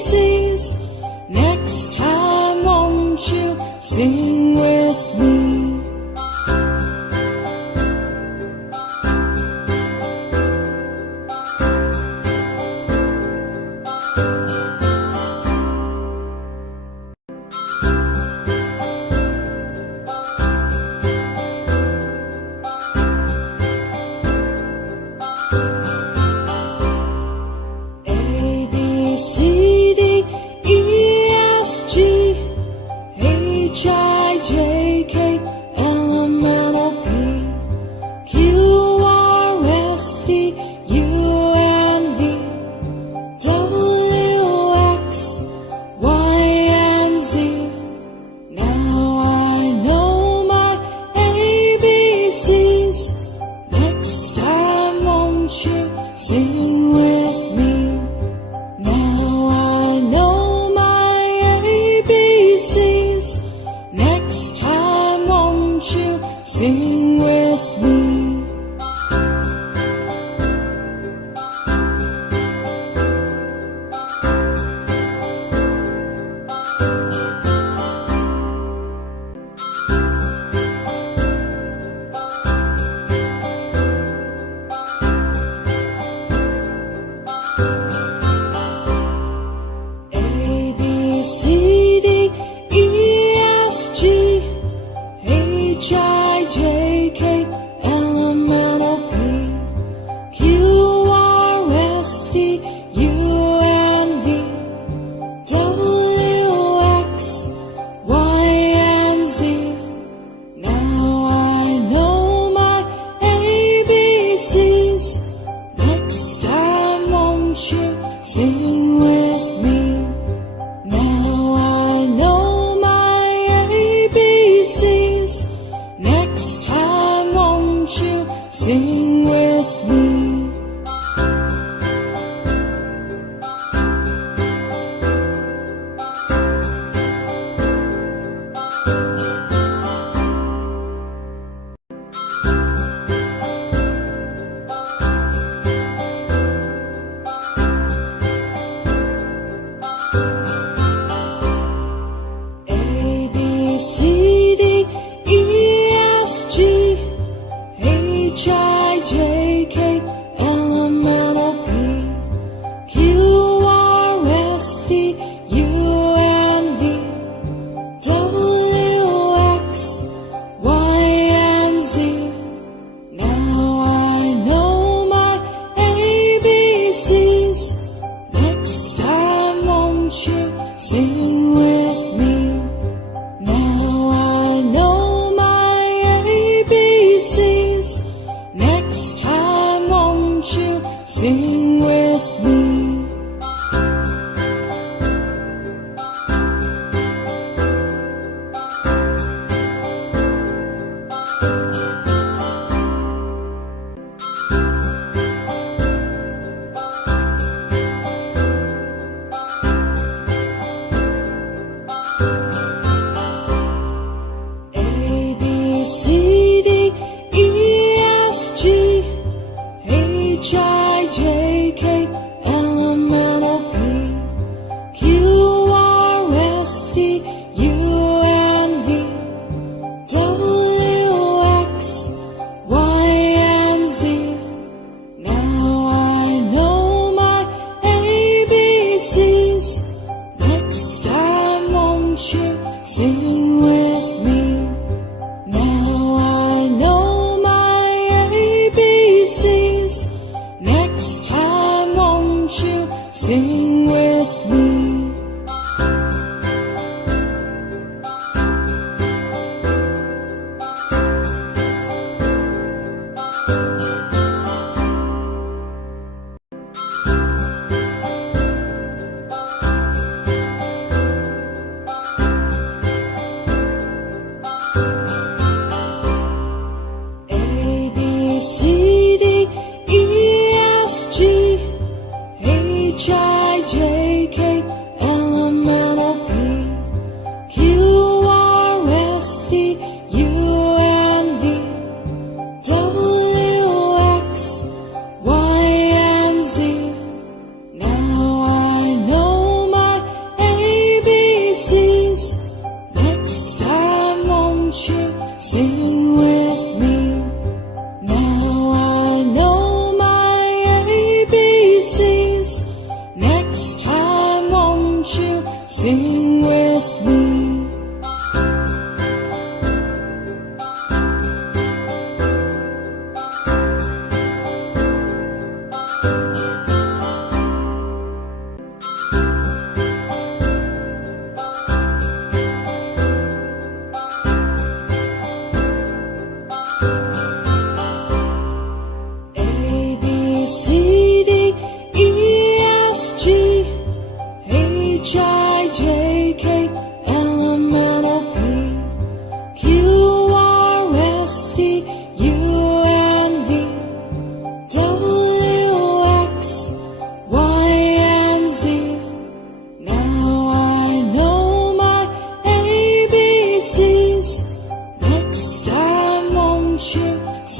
ABCs. Next time, won't you sing with me? Sing with me. Now I know my ABCs. Next time, won't you sing with me? Sing with me. Now I know my ABCs. Next time, won't you sing with me? Sing with me. Now I know my ABCs. Next time, won't you sing with me? sing with me.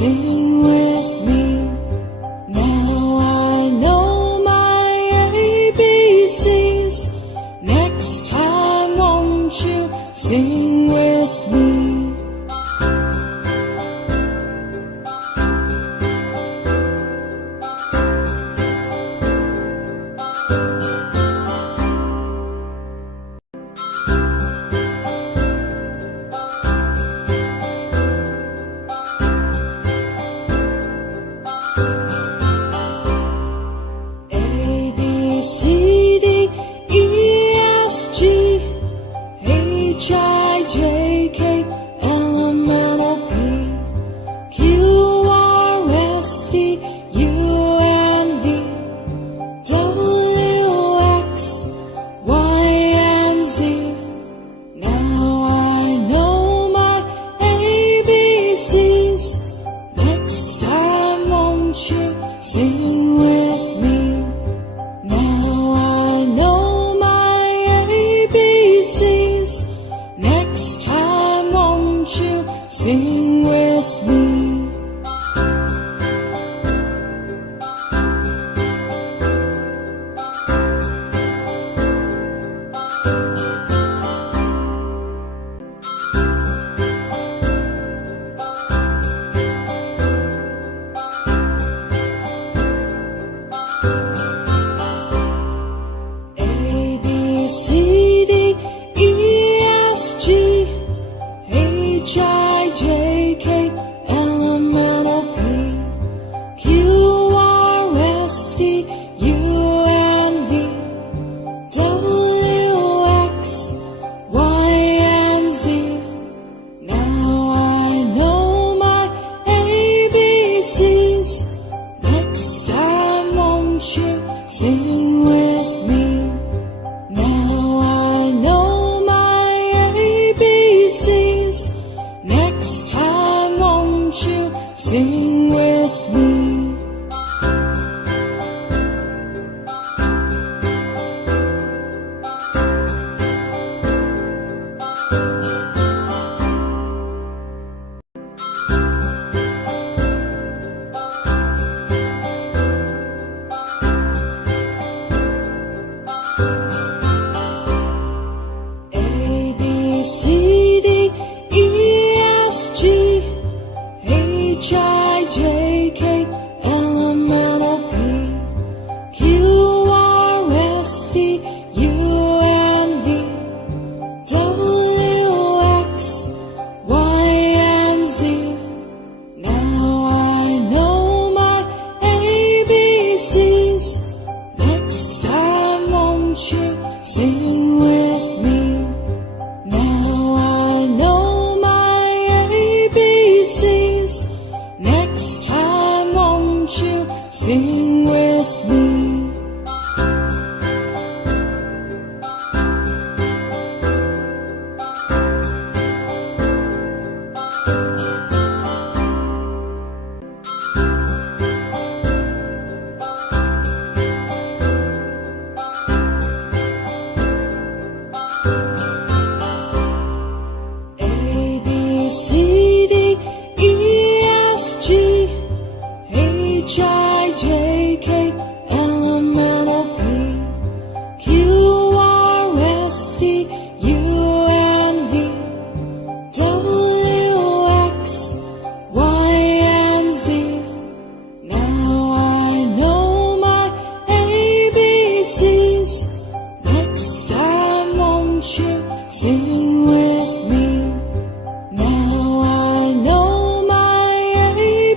Sing with me. Now I know my ABCs. Next time won't you sing with me? Sing with me. Now I know my ABCs. Next time won't you sing with me? Sing with me. Now I know my ABCs. Next time won't you sing with me? Sing with me. Now I know my ABCs. Next time won't you sing with me? sing with me. Now I know my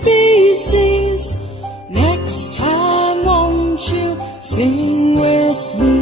ABCs. Next time won't you sing with me?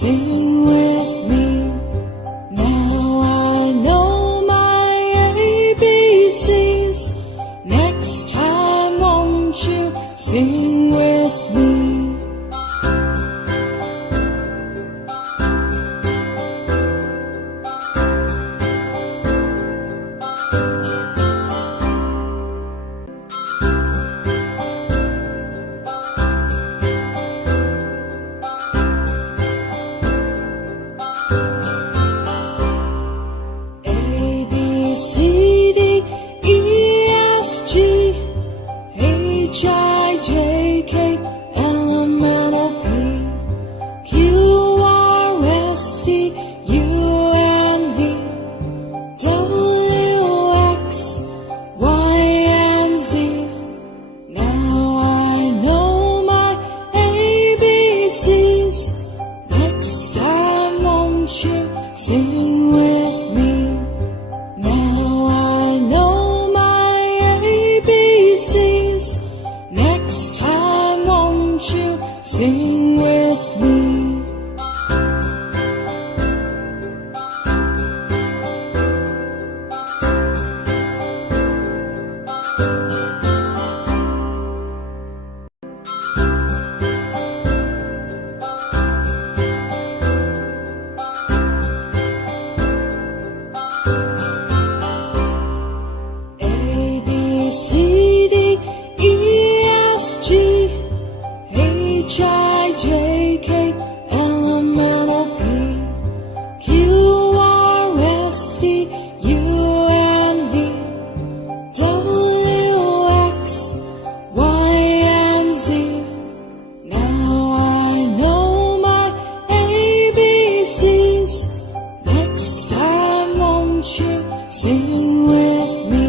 Sing with me. Now I know my ABCs. Next time won't you sing with me? Sing with me. Now I know my ABCs. Next time won't you sing with me? Sing with me.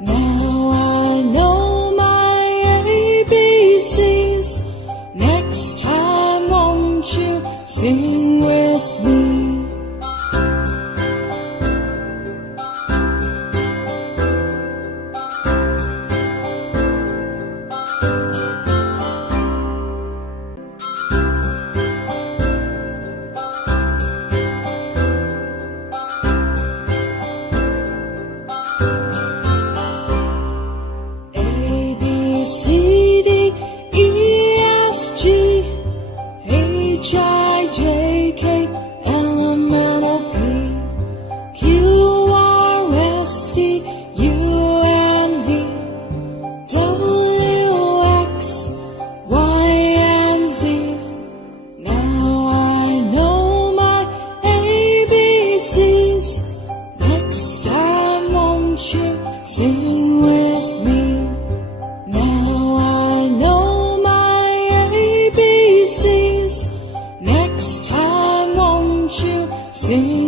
Now I know my ABCs. Next time won't you sing with me? Sing with me. Now I know my ABCs. Next time won't you sing